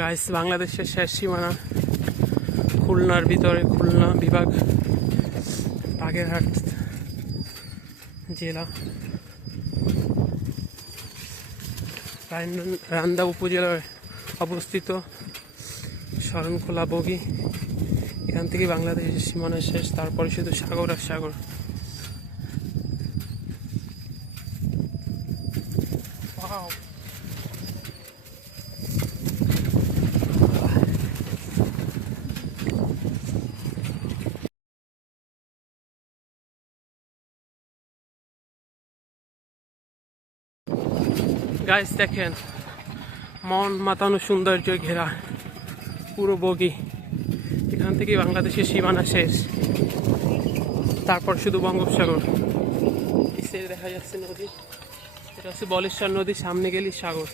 গাইস, বাংলাদেশের শেষ সীমানা খুলনার ভিতরে, খুলনা বিভাগ, বাগেরহাট জেলা, রান্দা উপজেলায় অবস্থিত শরণখোলা বগি। এখান থেকে বাংলাদেশের সীমানা শেষ, তারপরে শুধু সাগর আর সাগর। গাইস দেখেন, মন মাতানো সৌন্দর্য ঘেরা পুরো বগি। এখান থেকে বাংলাদেশের সীমানা শেষ, তারপর শুধু বঙ্গোপসাগর। নিচে দেখা যাচ্ছে নদী, এটা হচ্ছে বলেশ্বর নদী, সামনে গেলি সাগর।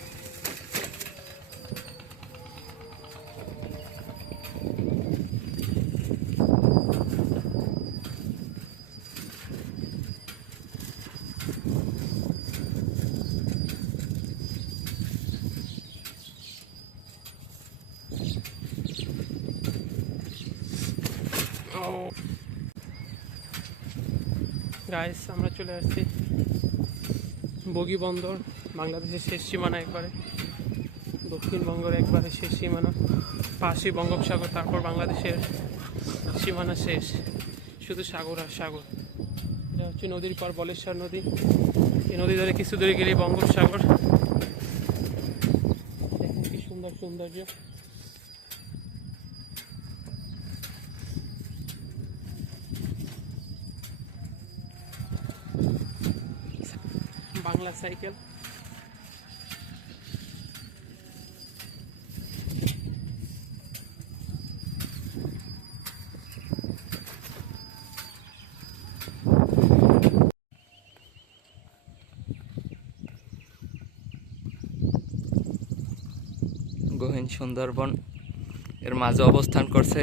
গাইস, আমরা চলে আসছি বগি বন্দর, বাংলাদেশের শেষ সীমানা, একবারে দক্ষিণবঙ্গের একবারে শেষ সীমানা, পাশে বঙ্গোপসাগর, তারপর বাংলাদেশের সীমানা শেষ, শুধু সাগর আর সাগর। এটা হচ্ছে নদীর পর বলেশ্বর নদী, এই নদী ধরে কিছু দূরে গেলে বঙ্গোপসাগর। দেখেন কি সুন্দর সৌন্দর্য। বাংলা সাইকেল, গহীন সুন্দরবন এর মাঝে অবস্থান করছে।